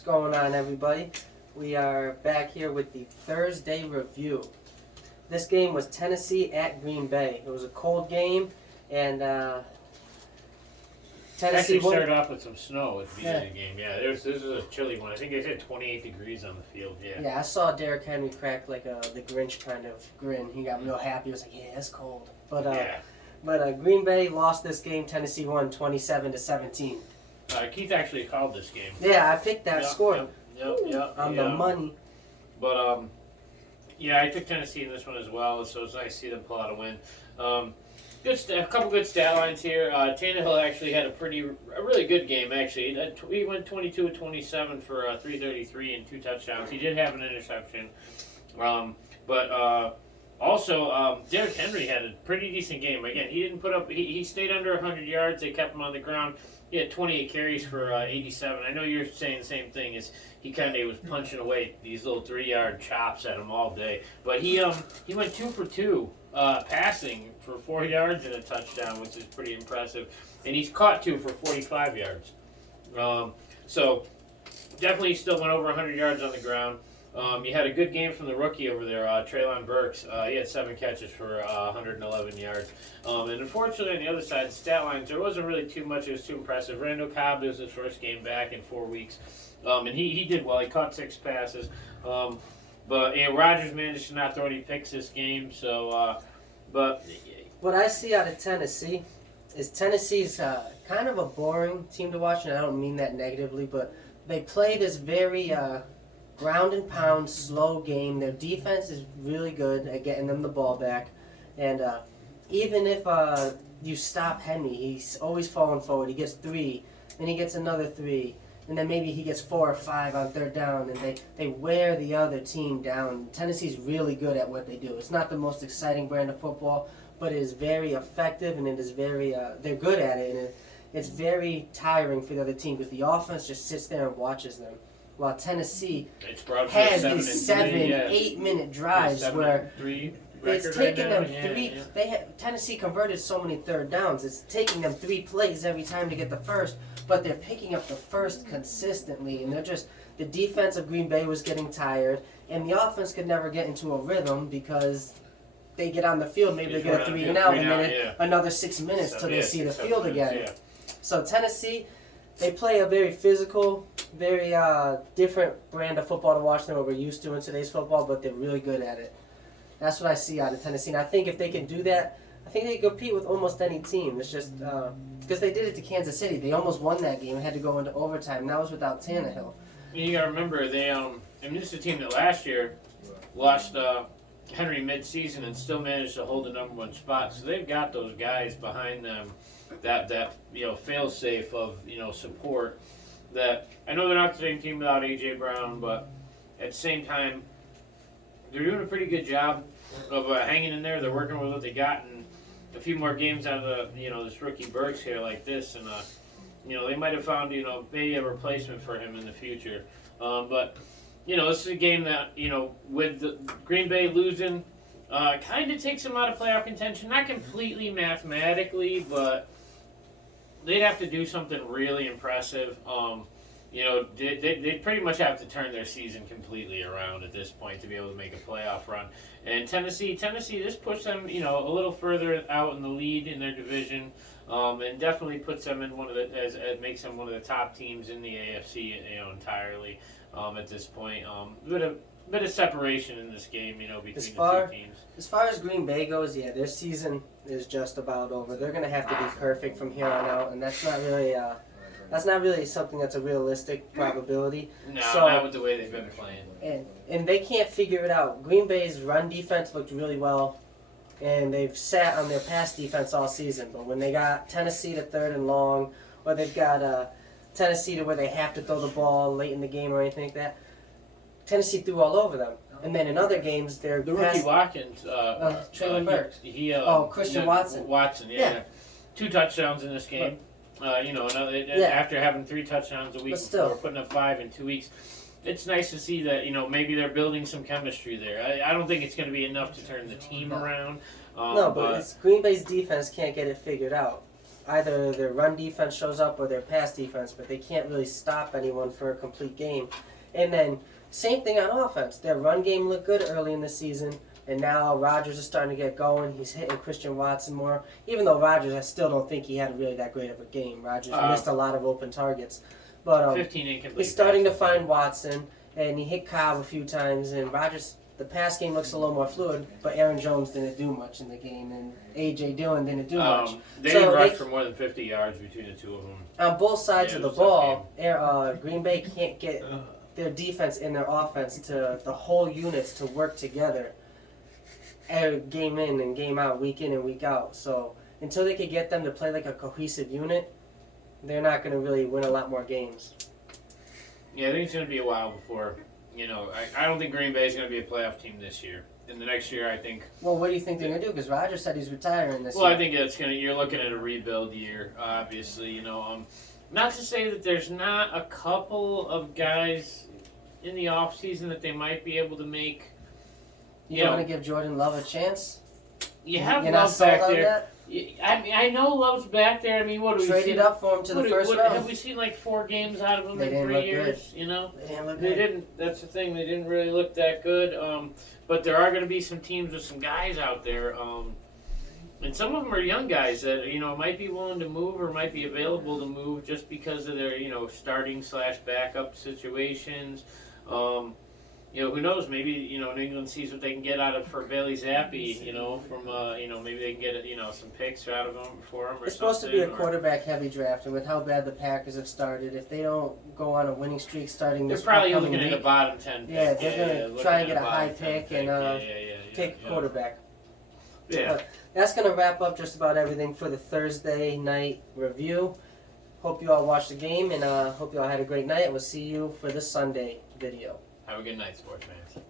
What's going on, everybody? We are back here with the Thursday review. This game was Tennessee at Green Bay. It was a cold game, and Tennessee Actually started off with some snow at the beginning of the game. Yeah, this was a chilly one. I think they said 28 degrees on the field. Yeah, I saw Derrick Henry crack like the Grinch kind of grin. He got real happy. He was like, "Yeah, it's cold." But Green Bay lost this game. Tennessee won 27-17. Keith actually called this game. Yeah, I picked that score. Yep. On the money. But yeah, I took Tennessee in this one as well, so it's nice to see them pull out a win. A couple good stat lines here. Tannehill actually had a really good game. Actually, he went 22-27 for 333 and 2 touchdowns. He did have an interception, also, Derrick Henry had a pretty decent game. Again, he didn't put up. He stayed under 100 yards. They kept him on the ground. He had 28 carries for 87. I know you're saying the same thing. Is he kind of was punching away these little 3-yard chops at him all day. But he went 2 for 2 passing for 4 yards and a touchdown, which is pretty impressive. And he's caught 2 for 45 yards. So definitely still went over 100 yards on the ground. You had a good game from the rookie over there, Treylon Burks. He had 7 catches for 111 yards. And unfortunately, on the other side, the stat lines, there wasn't really too much. It was too impressive. Randall Cobb was his first game back in 4 weeks. And he did well. He caught 6 passes. But Rodgers managed to not throw any picks this game. But what I see out of Tennessee is Tennessee's kind of a boring team to watch, and I don't mean that negatively, but they play this very ground and pound, slow game. Their defense is really good at getting them the ball back. And even if you stop Henry, he's always falling forward. He gets 3, then he gets another 3, and then maybe he gets 4 or 5 on third down, and they wear the other team down. Tennessee's really good at what they do. It's not the most exciting brand of football, but it is very effective, and it is very they're good at it, and it's very tiring for the other team because the offense just sits there and watches them. While Tennessee has these 7-8 minute drives where it's taking them 3. Tennessee converted so many third downs. It's taking them 3 plays every time to get the first, but they're picking up the first consistently, and the defense of Green Bay was getting tired, and the offense could never get into a rhythm because they get on the field, maybe they get a 3 and out, and then another 6 minutes till they see the field again. So Tennessee, they play a very physical, very different brand of football to watch than what we're used to in today's football, but they're really good at it. That's what I see out of Tennessee. And I think if they can do that, I think they can compete with almost any team. It's just because they did it to Kansas City. They almost won that game and had to go into overtime. And that was without Tannehill. You got to remember, this is a team that last year lost Henry mid-season and still managed to hold the number 1 spot. So they've got those guys behind them, that fail-safe of support. That I know they're not the same team without A.J. Brown, but at the same time, they're doing a pretty good job of hanging in there. They're working with what they got, and a few more games out of this rookie Burks here like this, and they might have found maybe a replacement for him in the future. But this is a game that with the Green Bay losing, kind of takes them out of playoff contention. Not completely mathematically, but they'd have to do something really impressive. They'd pretty much have to turn their season completely around at this point to be able to make a playoff run. And Tennessee, this puts them, a little further out in the lead in their division, and definitely puts them in makes them one of the top teams in the AFC, entirely at this point. Bit of separation in this game, between the 2 teams. As far as Green Bay goes, their season is just about over. They're going to have to be perfect from here on out, and that's not really something that's a realistic probability. No, not with the way they've been playing. And they can't figure it out. Green Bay's run defense looked really well, and they've sat on their pass defense all season. But when they got Tennessee to 3rd and long, or they've got Tennessee to where they have to throw the ball late in the game or anything like that, Tennessee threw all over them. And then in other games, the rookie Watkins, Treylon Burks. Christian Watson. Watson, 2 touchdowns in this game. After having 3 touchdowns a week before, putting up 5 in 2 weeks. It's nice to see that, maybe they're building some chemistry there. I don't think it's going to be enough to turn the team around. But Green Bay's defense can't get it figured out. either their run defense shows up or their pass defense, but they can't really stop anyone for a complete game. And then same thing on offense. Their run game looked good early in the season, and now Rodgers is starting to get going. He's hitting Christian Watson more. Even though Rodgers, I still don't think he had really that great of a game. Rodgers missed a lot of open targets. But 15 incomplete. he's starting to find Watson, and he hit Cobb a few times, and Rodgers, the pass game looks a little more fluid, but Aaron Jones didn't do much in the game, and A.J. Dillon didn't do much. They So didn't rush they- for more than 50 yards between the two of them. On both sides Yeah, of it the was a tough ball, Green Bay can't get their defense and their offense to the whole units to work together game in and game out, week in and week out. So until they could get them to play like a cohesive unit, they're not going to really win a lot more games. Yeah, I think it's going to be a while before, I don't think Green Bay is going to be a playoff team this year. In the next year, I think. Well, what do you think they're going to do? Because Rodgers said he's retiring this Well, year. I think you're looking at a rebuild year, obviously, not to say that there's not a couple of guys in the offseason that they might be able to make. You don't want to give Jordan Love a chance? You have You're not Love sold back on there. that? I know Love's back there. I mean, what do we Traded see? up for him to the first round. Have we seen like 4 games out of him They in didn't 3 look years? They didn't look They good. didn't. That's the thing. They didn't really look that good. But there are going to be some teams with some guys out there, and some of them are young guys that might be willing to move or might be available to move just because of their starting / backup situations. Who knows? Maybe New England sees what they can get out of for Bailey Zappi. From maybe they can get some picks out of him for him. Or It's supposed to be a something, or- quarterback-heavy draft, and with how bad the Packers have started, if they don't go on a winning streak starting They're this probably upcoming looking at a week, bottom 10 pick. Yeah, they're gonna looking try and at get a bottom high 10 pick and, take a quarterback. Yeah. That's going to wrap up just about everything for the Thursday night review. Hope you all watched the game, and hope you all had a great night. We'll see you for the Sunday video. Have a good night, sports fans.